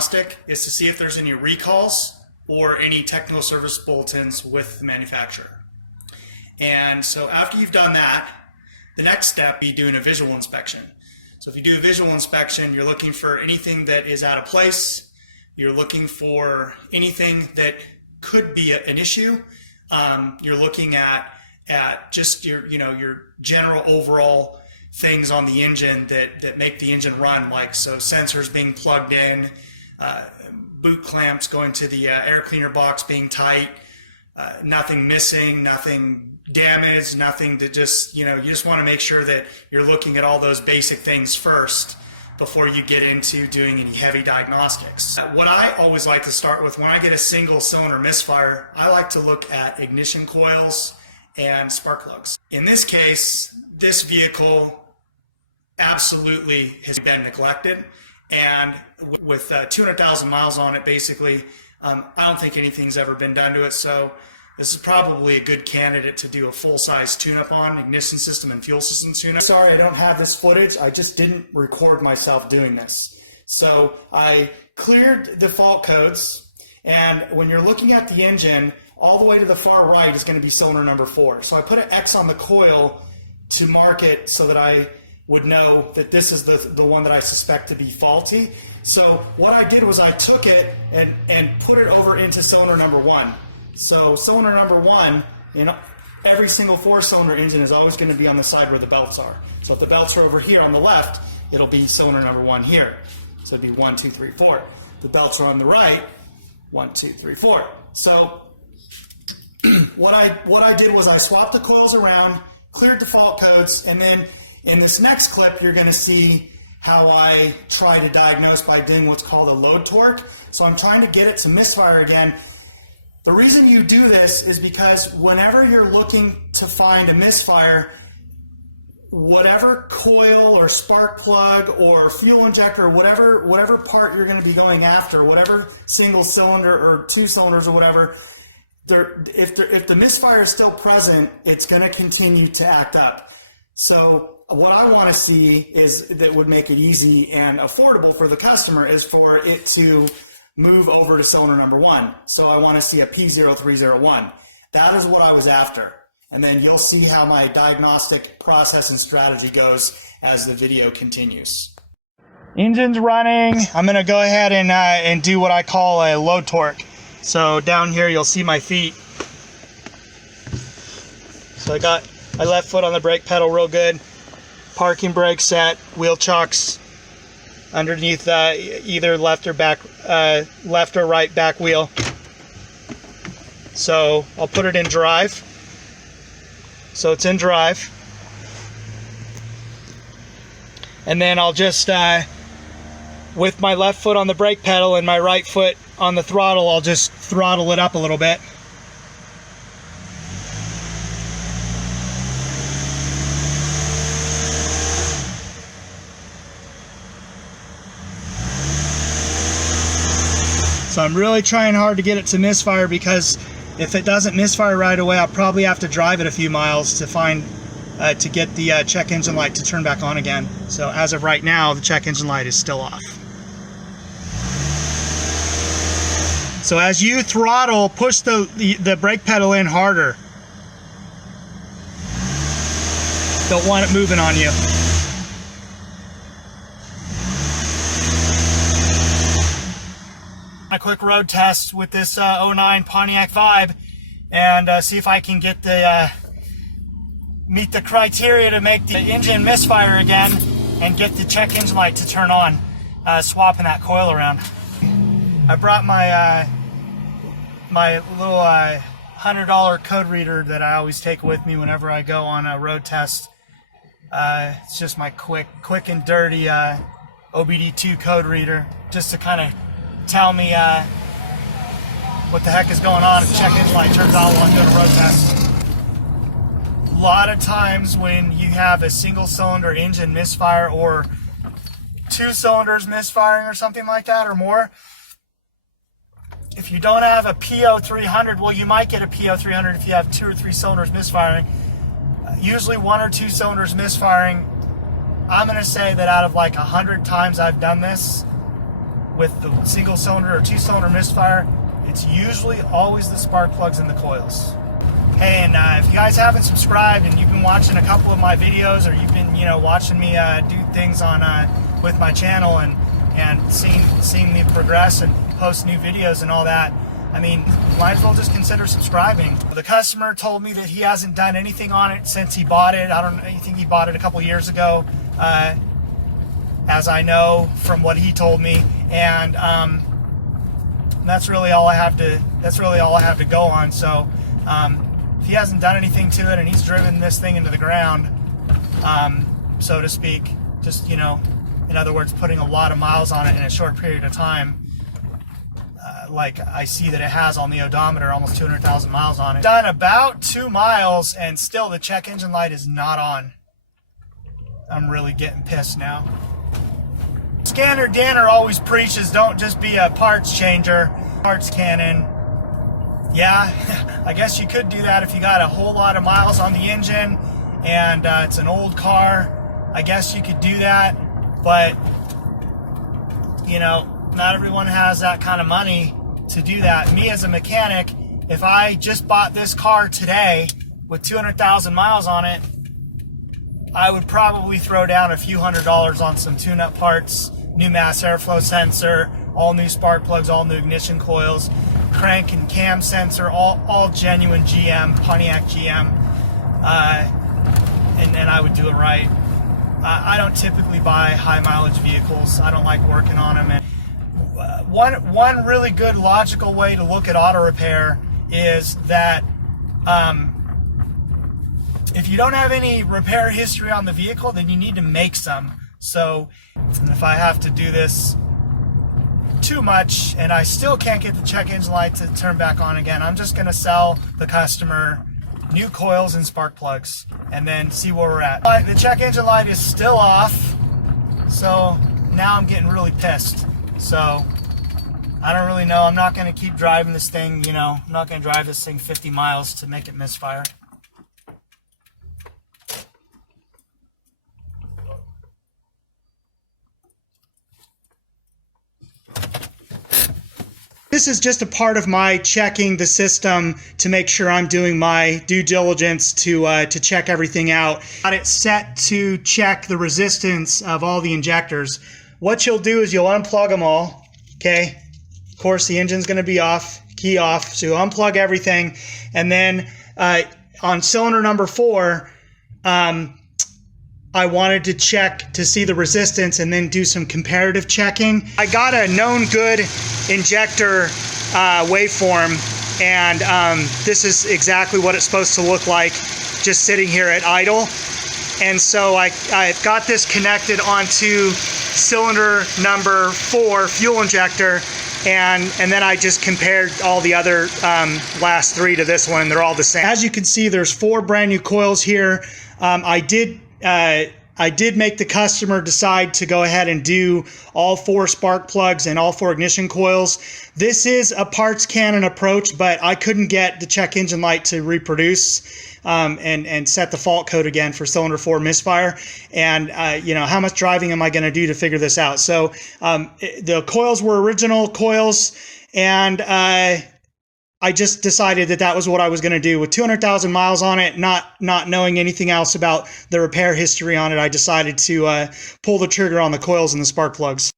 diagnostic is to see if there's any recalls or any technical service bulletins with the manufacturer. And so after you've done that, the next step be doing a visual inspection. So if you do a visual inspection, you're looking for anything that is out of place. You're looking for anything that could be an issue. You're looking at just your general overall things on the engine that make the engine run, like so sensors being plugged in, boot clamps going to the air cleaner box being tight, nothing missing, nothing damaged, nothing that just, you just want to make sure that you're looking at all those basic things first before you get into doing any heavy diagnostics. What I always like to start with when I get a single cylinder misfire, I like to look at ignition coils and spark plugs. In this case, this vehicle absolutely has been neglected, and with 200,000 miles on it, basically, I don't think anything's ever been done to it, so this is probably a good candidate to do a full-size tune-up on, ignition system and fuel system tune-up. Sorry, I don't have this footage. I just didn't record myself doing this. So I cleared the fault codes, and when you're looking at the engine, all the way to the far right is going to be cylinder number 4. So I put an X on the coil to mark it so that I would know that this is the one that I suspect to be faulty. So what I did was I took it and put it over into cylinder number 1. So cylinder number 1, every single 4-cylinder engine is always going to be on the side where the belts are. So if the belts are over here on the left, it'll be cylinder number 1 here. So it'd be 1, 2, 3, 4. The belts are on the right, 1, 2, 3, 4. So what I did was I swapped the coils around, cleared the fault codes, and then in this next clip you're going to see how I try to diagnose by doing what's called a load torque. So I'm trying to get it to misfire again. The reason you do this is because whenever you're looking to find a misfire, whatever coil or spark plug or fuel injector, whatever part you're going to be going after, whatever single cylinder or 2 cylinders or whatever, if the misfire is still present, it's going to continue to act up. So what I want to see is that would make it easy and affordable for the customer is for it to move over to cylinder number 1. So I want to see a P0301. That is what I was after. And then you'll see how my diagnostic process and strategy goes as the video continues. Engine's running. I'm going to go ahead and do what I call a load torque. So down here you'll see my feet. So I got my left foot on the brake pedal real good. Parking brake set, wheel chocks underneath either left or right back wheel. So I'll put it in drive. So it's in drive. And then I'll just, with my left foot on the brake pedal and my right foot on the throttle, I'll just throttle it up a little bit. So I'm really trying hard to get it to misfire, because if it doesn't misfire right away, I'll probably have to drive it a few miles to to get the check engine light to turn back on again. So as of right now, the check engine light is still off. So as you throttle, push the brake pedal in harder. Don't want it moving on you. A quick road test with this 09 Pontiac Vibe, and see if I can get meet the criteria to make the engine misfire again and get the check engine light to turn on, swapping that coil around. I brought my my little $100 code reader that I always take with me whenever I go on a road test. It's just my quick and dirty OBD2 code reader, just to kind of tell me what the heck is going on if the check engine light turns on while I'm doing a road test. A lot of times when you have a single cylinder engine misfire, or 2 cylinders misfiring or something like that or more, if you don't have a P0300, well, you might get a P0300 if you have 2 or 3 cylinders misfiring. Usually 1 or 2 cylinders misfiring. I'm going to say that out of like 100 times I've done this, with the single cylinder or 2-cylinder misfire, it's usually always the spark plugs in the coils. Hey, and if you guys haven't subscribed and you've been watching a couple of my videos, or you've been, watching me do things on with my channel and seeing me progress and post new videos and all that, I mean, might as well just consider subscribing. The customer told me that he hasn't done anything on it since he bought it. I think he bought it a couple years ago, as I know from what he told me, and that's really all I have to go on. So if he hasn't done anything to it and he's driven this thing into the ground, so to speak, just in other words, putting a lot of miles on it in a short period of time, like I see that it has on the odometer, almost 200,000 miles on it. Done about 2 miles and still the check engine light is not on. I'm really getting pissed now. Scanner Danner always preaches, don't just be a parts changer, parts cannon. Yeah, I guess you could do that if you got a whole lot of miles on the engine and it's an old car. I guess you could do that, but not everyone has that kind of money to do that. Me as a mechanic, if I just bought this car today with 200,000 miles on it, I would probably throw down a few $100s on some tune-up parts, new mass airflow sensor, all new spark plugs, all new ignition coils, crank and cam sensor, all genuine GM, Pontiac GM, and then I would do it right. I don't typically buy high mileage vehicles. I don't like working on them. And one really good logical way to look at auto repair is that if you don't have any repair history on the vehicle, then you need to make some. So if I have to do this too much and I still can't get the check engine light to turn back on again, I'm just going to sell the customer new coils and spark plugs and then see where we're at. But the check engine light is still off, so now I'm getting really pissed. So I don't really know. I'm not going to keep driving this thing, I'm not going to drive this thing 50 miles to make it misfire. This is just a part of my checking the system to make sure I'm doing my due diligence to check everything out. Got it set to check the resistance of all the injectors. What you'll do is you'll unplug them all, okay? Of course, the engine's going to be off, key off, so you'll unplug everything. And then on cylinder number 4, I wanted to check to see the resistance and then do some comparative checking. I got a known good injector waveform, and this is exactly what it's supposed to look like just sitting here at idle. And so I've got this connected onto cylinder number 4 fuel injector, and then I just compared all the other last 3 to this one, and they're all the same. As you can see, there's 4 brand new coils here. I did make the customer decide to go ahead and do all 4 spark plugs and all 4 ignition coils. This is a parts cannon approach, but I couldn't get the check engine light to reproduce and set the fault code again for cylinder 4 misfire. And how much driving am I going to do to figure this out? So the coils were original coils, and I just decided that was what I was going to do. With 200,000 miles on it, not knowing anything else about the repair history on it, I decided to pull the trigger on the coils and the spark plugs.